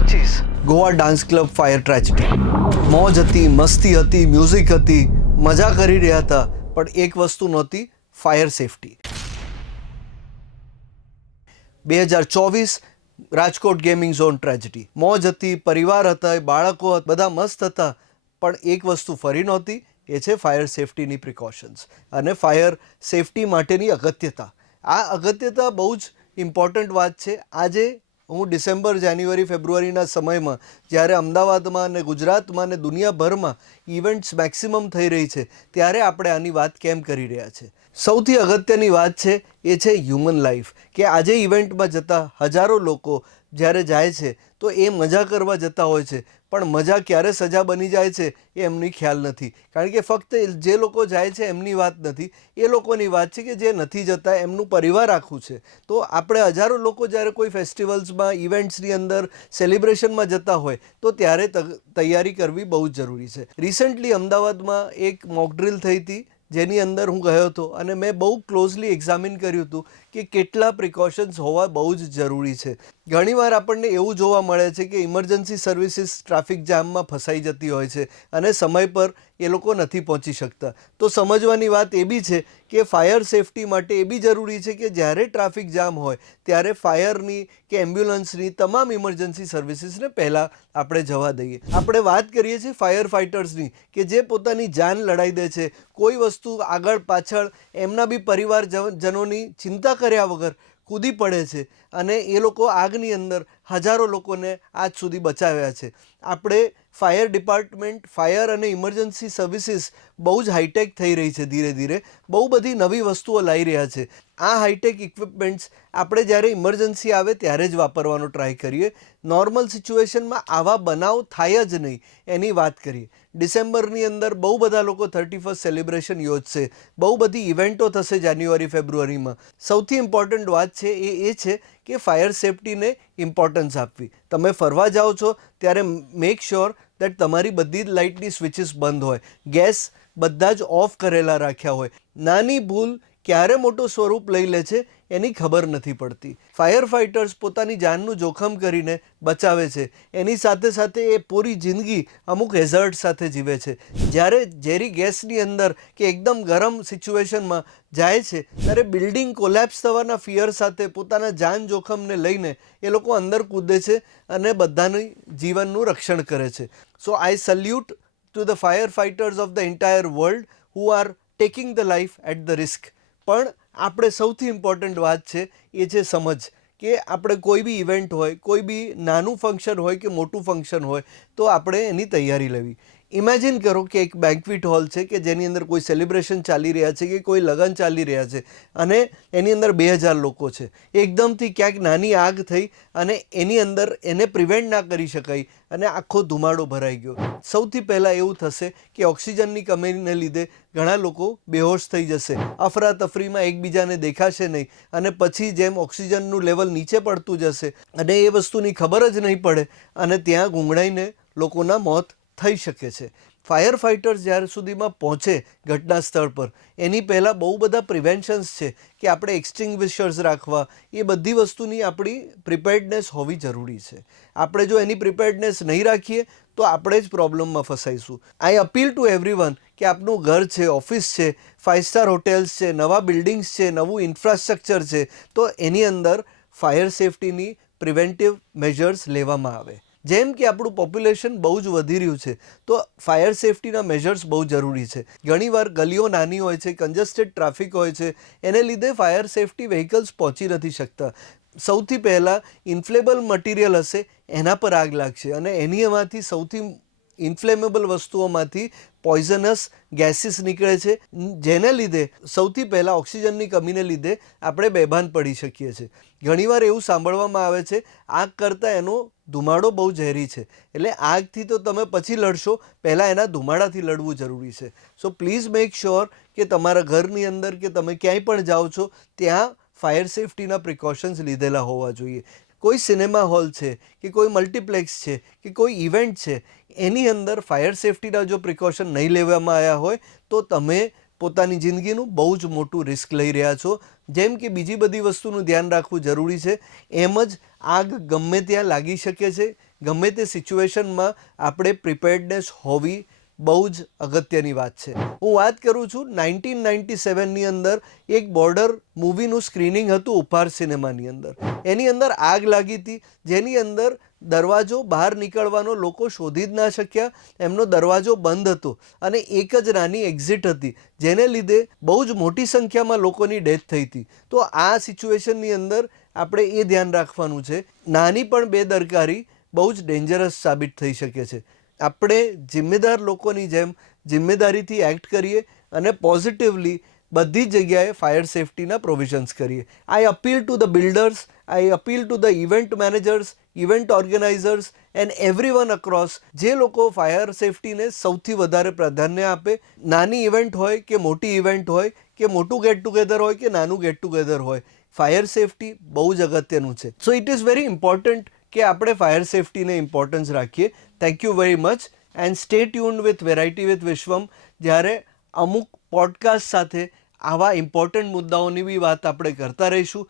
2025 Goa dance club fire tragedy. મોજ હતી, મસ્તી હતી, મ્યુઝિક હતી, મજા કરી રહ્યા હતા, પણ એક વસ્તુ નહોતી, fire safety. 2024 Rajkot gaming zone tragedy. મોજ હતી, પરિવાર હતા, બાળકો હતા, બધા મસ્ત હતા, પણ એક વસ્તુ ફરી નહોતી, એ છે ફાયર સેફટીની પ્રિકોશન્સ અને ફાયર સેફટી માટેની અગત્યતા. આ અગત્યતા બહુ જ ઇમ્પોર્ટન્ટ વાત છે. આજે હું ડિસેમ્બર, જાન્યુઆરી, ફેબ્રુઆરીના સમયમાં જ્યારે અમદાવાદમાં અને ગુજરાતમાં અને દુનિયાભરમાં ઇવેન્ટ્સ મેક્સિમમ થઈ રહી છે, ત્યારે આપણે આની વાત કેમ કરી રહ્યા છે? સૌથી અગત્યની વાત છે એ છે હ્યુમન લાઈફ. કે આજે ઇવેન્ટમાં જતા હજારો લોકો જ્યારે જાય છે તો એ મજા કરવા જતા હોય છે, પણ મજા ક્યારે સજા બની જાય છે એ એમની ખ્યાલ નથી. કારણ કે ફક્ત જે લોકો જાય છે એમની વાત નથી, એ લોકોની વાત છે કે જે નથી જતા, એમનું પરિવાર આખું છે. તો આપણે હજારો લોકો જ્યારે કોઈ ફેસ્ટિવલ્સમાં, ઇવેન્ટ્સની અંદર, સેલિબ્રેશનમાં જતા હોય તો ત્યારે તૈયારી કરવી બહુ જ જરૂરી છે. રિસન્ટલી અમદાવાદમાં એક મોકડ્રીલ થઈ હતી, જેની અંદર હું ગયો હતો અને મેં બહુ ક્લોઝલી એક્ઝામિન કર્યું હતું કે કેટલા પ્રિકોશન્સ હોવા બહુ જ જરૂરી છે. ઘણીવાર આપણને એવું જોવા મળે છે કે ઇમરજન્સી સર્વિસીસ ટ્રાફિક જામમાં ફસાઈ જતી હોય છે અને સમય પર એ લોકો નથી પહોંચી શકતા. તો સમજવાની વાત એ બી છે કે ફાયર સેફટી માટે એ બી જરૂરી છે કે જ્યારે ટ્રાફિક જામ હોય ત્યારે ફાયરની કે એમ્બ્યુલન્સની તમામ ઇમરજન્સી સર્વિસીસને પહેલાં આપણે જવા દઈએ. આપણે વાત કરીએ છીએ ફાયર ફાઇટર્સની, કે જે પોતાની જાન લડાઈ દે છે, કોઈ વસ્તુ આગળ પાછળ એમના બી પરિવારજનોની ચિંતા કર્યા વગર કૂદી પડે છે અને એ લોકો આગની અંદર હજારો લોકોને આજ સુધી બચાવ્યા છે. આપણે ફાયર ડિપાર્ટમેન્ટ, ફાયર અને ઇમરજન્સી સર્વિસીસ બહુ જ હાઈટેક થઈ રહી છે. ધીરે ધીરે બહુ બધી નવી વસ્તુઓ લાવી રહ્યા છે. આ હાઈટેક ઇક્વિપમેન્ટ્સ આપણે જ્યારે ઇમરજન્સી આવે ત્યારે જ વાપરવાનો ટ્રાય કરીએ. નોર્મલ સિચ્યુએશનમાં આવા બનાવ થાય જ નહીં એની વાત કરીએ. ડિસેમ્બરની અંદર બહુ બધા લોકો 31st સેલિબ્રેશન યોજશે, બહુ બધી ઇવેન્ટો થશે જાન્યુઆરી, ફેબ્રુઆરીમાં. સૌથી ઇમ્પોર્ટન્ટ વાત છે એ છે કે ફાયર સેફટીને ઇમ્પોર્ટન્સ આપવી. તમે ફરવા જાઓ છો ત્યારે મેક શ્યોર દેટ તમારી બધી જ લાઇટની સ્વિચીસ બંધ હોય, ગેસ બધા જ ઓફ કરેલા રાખ્યા હોય. નાની ભૂલ ક્યારે મોટું સ્વરૂપ લઈ લે છે એની ખબર નથી પડતી. ફાયર ફાઇટર્સ પોતાની જાનનું જોખમ કરીને બચાવે છે. એની સાથે સાથે એ પૂરી જિંદગી અમુક હેઝર્ડ સાથે જીવે છે. જ્યારે ઝેરી ગેસની અંદર કે એકદમ ગરમ સિચ્યુએશનમાં જાય છે ત્યારે બિલ્ડિંગ કોલેપ્સ થવાના ફિયર સાથે પોતાના જાન જોખમને લઈને એ લોકો અંદર કૂદે છે અને બધાની જીવનનું રક્ષણ કરે છે. So I salute to the fire fighters of the entire world who are taking the life at the risk. પણ આપણે સૌથી ઇમ્પોર્ટન્ટ વાત છે એ છે સમજ, કે આપણે કોઈ બી ઇવેન્ટ હોય, કોઈ બી નાનું ફંક્શન હોય કે મોટું ફંક્શન હોય, તો આપણે એની તૈયારી લેવી. ઇમેજિન કરો કે એક બેન્ક્વેટ હોલ છે કે જેની અંદર કોઈ સેલિબ્રેશન ચાલી રહ્યા છે કે કોઈ લગ્ન ચાલી રહ્યા છે અને એની અંદર 2000 લોકો છે. એકદમથી ક્યાંક નાની આગ થઈ અને એની અંદર એને પ્રિવેન્ટ ના કરી શકાય અને આખો ધુમાડો ભરાઈ ગયો. સૌથી પહેલાં એવું થશે કે ઓક્સિજનની કમીને લીધે ઘણા લોકો બેહોશ થઈ જશે, અફરાતફરીમાં એકબીજાને દેખાશે નહીં અને પછી જેમ ઓક્સિજનનું લેવલ નીચે પડતું જશે અને એ વસ્તુની ખબર જ નહીં પડે અને ત્યાં ગુંગળાઈને લોકોના મોત થઈ શકે છે. ફાયર ફાઇટર્સ જ્યાર સુધીમાં પહોંચે ઘટના સ્થળ પર એની પહેલાં બહુ બધા પ્રિવેન્શન્સ છે કે આપણે એક્સટિંગ્વિશર્સ રાખવા, એ બધી વસ્તુની આપણી પ્રિપેર્ડનેસ હોવી જરૂરી છે. આપણે જો એની પ્રિપેર્ડનેસ નહીં રાખીએ તો આપણે જ પ્રોબ્લેમમાં ફસાઈશું. આઈ અપીલ ટુ એવરીવન કે આપનું ઘર છે, ઓફિસ છે, 5 સ્ટાર હોટેલ્સ છે, નવા બિલ્ડિંગ્સ છે, નવું ઇન્ફ્રાસ્ટ્રક્ચર છે, તો એની અંદર ફાયર સેફટીની પ્રિવેન્ટિવ મેજર્સ લેવામાં આવે. જેમ કે આપણું પોપ્યુલેશન બહુ જ વધી રહ્યું છે તો ફાયર સેફટીના મેજર્સ બહુ જરૂરી છે. ઘણીવાર ગલીઓ નાની હોય છે, કન્જસ્ટેડ ટ્રાફિક હોય છે, એને લીધે ફાયર સેફટી વ્હીકલ્સ પહોંચી નથી શકતા. સૌથી પહેલાં ઇન્ફ્લેમેબલ મટીરિયલ હશે એના પર આગ લાગશે અને એમાંથી સૌથી ઇન્ફ્લેમેબલ વસ્તુઓમાંથી પોઈઝનસ ગેસીસ નીકળે છે, જેને લીધે સૌથી પહેલાં ઓક્સિજનની કમીને લીધે આપણે બેભાન પડી શકીએ છીએ. ઘણીવાર એવું સાંભળવામાં આવે છે આગ કરતાં એનો ધુમાડો બહુ ઝેરી છે, એટલે આગથી તો તમે પછી લડશો, પહેલાં એના ધુમાડાથી લડવું જરૂરી છે. સો પ્લીઝ મેક શ્યોર કે તમારા ઘરની અંદર કે તમે ક્યાંય પણ જાઓ છો ત્યાં ફાયર સેફટીના પ્રિકોશન્સ લીધેલા હોવા જોઈએ. કોઈ સિનેમા હોલ છે કે કોઈ મલ્ટીપ્લેક્સ છે કે કોઈ ઇવેન્ટ છે, એની અંદર ફાયર સેફટીના જો પ્રિકોશન નહીં લેવામાં આવ્યા હોય તો તમે પોતાની જિંદગીનું બહુ જ મોટું રિસ્ક લઈ રહ્યા છો. જેમ કે બીજી બધી વસ્તુનું ધ્યાન રાખવું જરૂરી છે, એમ જ આગ ગમે ત્યાં લાગી શકે છે, ગમે તે સિચ્યુએશનમાં આપણે પ્રિપેર્ડનેસ હોવી બહુ જ અગત્યની વાત છે. હું વાત કરું છું 1997ની અંદર એક બોર્ડર મૂવીનું સ્ક્રીનિંગ હતું ઉપહાર સિનેમાની અંદર. એની અંદર આગ લાગી હતી, જેની અંદર દરવાજો બહાર નીકળવાનો લોકો શોધી જ ના શક્યા. એમનો દરવાજો બંધ હતો અને એક જ નાની એક્ઝિટ હતી, જેને લીધે બહુ જ મોટી સંખ્યામાં લોકોની ડેથ થઈ હતી. તો આ સિચ્યુએશનની અંદર આપણે એ ધ્યાન રાખવાનું છે, નાની પણ બેદરકારી બહુ જ ડેન્જરસ સાબિત થઈ શકે છે. આપણે જિમ્મેદાર લોકોની જેમ જિમ્મેદારીથી એક્ટ કરીએ અને પોઝિટિવલી બધી જગ્યાએ ફાયર સેફટીના પ્રોવિઝન્સ કરીએ. I appeal to the builders, I appeal to the event managers, event organizers and everyone across, જે લોકો ફાયર સેફટીને સૌથી વધારે પ્રાધાન્ય આપે. નાની ઇવેન્ટ હોય કે મોટી ઇવેન્ટ હોય કે મોટું ગેટ ટુગેધર હોય કે નાનું ગેટ ટુગેધર હોય, ફાયર સેફટી બહુ જ અગત્યનું છે. So it is very important કે આપણે ફાયર સેફટીને ઇમ્પોર્ટન્સ રાખીએ. Thank you very much and stay tuned with variety with Vishwam. જ્યારે અમુક પોડકાસ્ટ સાથે આવા ઇમ્પોર્ટન્ટ મુદ્દાઓની બી વાત આપણે કરતા રહીશું.